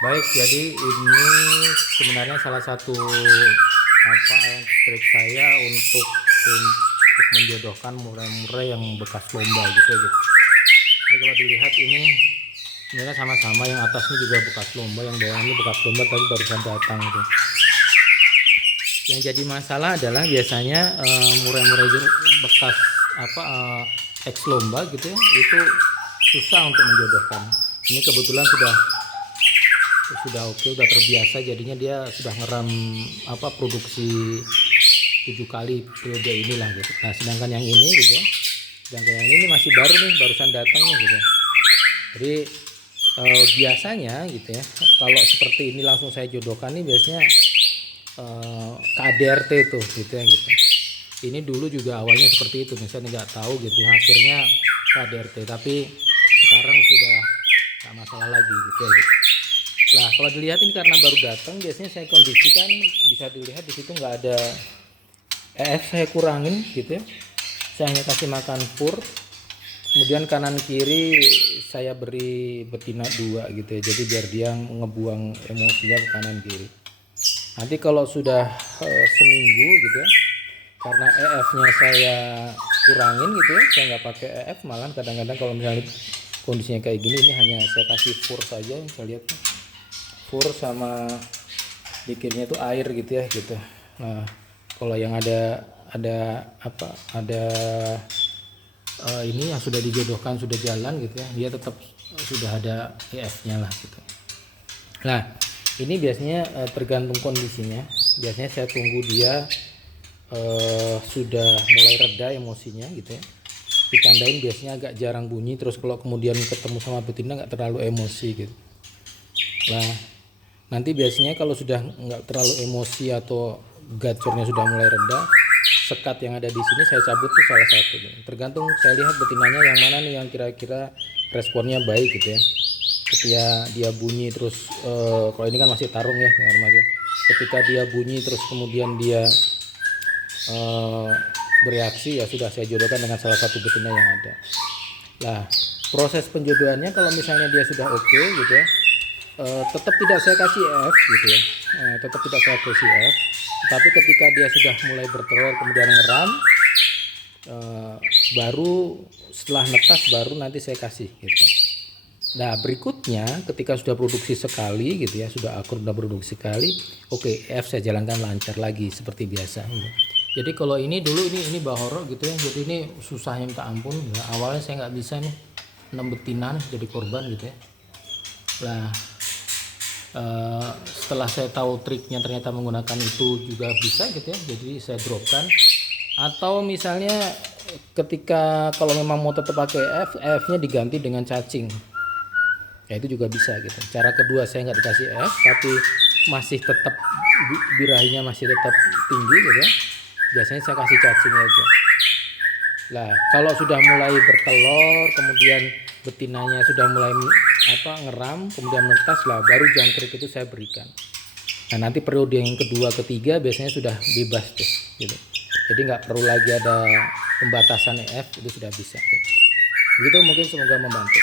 Baik, jadi ini sebenarnya salah satu trik saya untuk menjodohkan murai-murai yang bekas lomba gitu ya. Jadi kalau dilihat ini sebenarnya sama-sama, yang atasnya juga bekas lomba, yang bawah ini bekas lomba tapi barusan datang gitu. Yang jadi masalah adalah biasanya murai-murai bekas ex lomba gitu ya, itu susah untuk menjodohkan. Ini kebetulan sudah oke, sudah terbiasa, jadinya dia sudah ngeram produksi 7 kali periode inilah gitu. Nah sedangkan yang ini gitu ya, sedangkan yang ini masih baru nih, barusan datang nih gitu. Jadi biasanya gitu ya, kalau seperti ini langsung saya jodohkan nih biasanya KDRT tuh gitu ya gitu. Ini dulu juga awalnya seperti itu, misalnya nggak tahu gitu ya, akhirnya KDRT, tapi sekarang sudah nggak masalah lagi gitu ya gitu. Nah kalau dilihat ini karena baru datang, biasanya saya kondisikan, bisa dilihat di situ nggak ada EF, saya kurangin gitu ya, saya hanya kasih makan pur, kemudian kanan kiri saya beri betina 2 gitu ya, jadi biar dia ngebuang emosinya ke kanan kiri. Nanti kalau sudah seminggu gitu ya, karena EF-nya saya kurangin gitu ya, saya nggak pakai EF, malah kadang-kadang kalau misalnya kondisinya kayak gini, ini hanya saya kasih pur saja, saya lihat pur sama bikinnya itu air gitu ya gitu. Nah kalau yang ada ini yang sudah dijodohkan, sudah jalan gitu ya, dia tetap sudah ada EF-nya lah gitu. Nah ini biasanya tergantung kondisinya, biasanya saya tunggu dia sudah mulai reda emosinya gitu ya, ditandain biasanya agak jarang bunyi, terus kalau kemudian ketemu sama betina nggak terlalu emosi gitu. Nah nanti biasanya kalau sudah nggak terlalu emosi atau gacornya sudah mulai reda, sekat yang ada di sini saya cabut tuh salah satu. Tergantung saya lihat betinanya yang mana nih yang kira-kira responnya baik gitu ya. Ketika dia bunyi terus kalau ini kan masih tarung ya, ketika dia bunyi terus kemudian dia bereaksi, ya sudah saya jodohkan dengan salah satu betina yang ada. Nah proses penjodohannya kalau misalnya dia sudah oke gitu ya, tetap tidak saya kasih F gitu ya, tetap tidak saya kasih F, tapi ketika dia sudah mulai bertelur kemudian ngeram, baru setelah netas baru nanti saya kasih gitu. Nah berikutnya ketika sudah produksi sekali gitu ya, sudah akur, sudah produksi sekali, oke, F saya jalankan lancar lagi seperti biasa gitu. Jadi kalau ini dulu ini bahoro gitu ya, jadi ini susahnya minta ampun ya. Awalnya saya nggak bisa nih, 6 betina nih jadi korban gitu ya. Nah setelah saya tahu triknya ternyata menggunakan itu juga bisa gitu ya, jadi saya dropkan. Atau misalnya ketika kalau memang mau tetap pakai F nya diganti dengan cacing, ya itu juga bisa gitu. Cara kedua saya nggak dikasih F tapi masih tetap birahinya masih tetap tinggi gitu ya, biasanya saya kasih cacing aja. Nah kalau sudah mulai bertelur, kemudian betinanya sudah mulai ngeram, kemudian menetas, lah baru jangkrik itu saya berikan. Nah nanti periode yang kedua ketiga biasanya sudah bebas tuh gitu, jadi nggak perlu lagi ada pembatasan EF, itu sudah bisa gitu. Begitu, mungkin semoga membantu.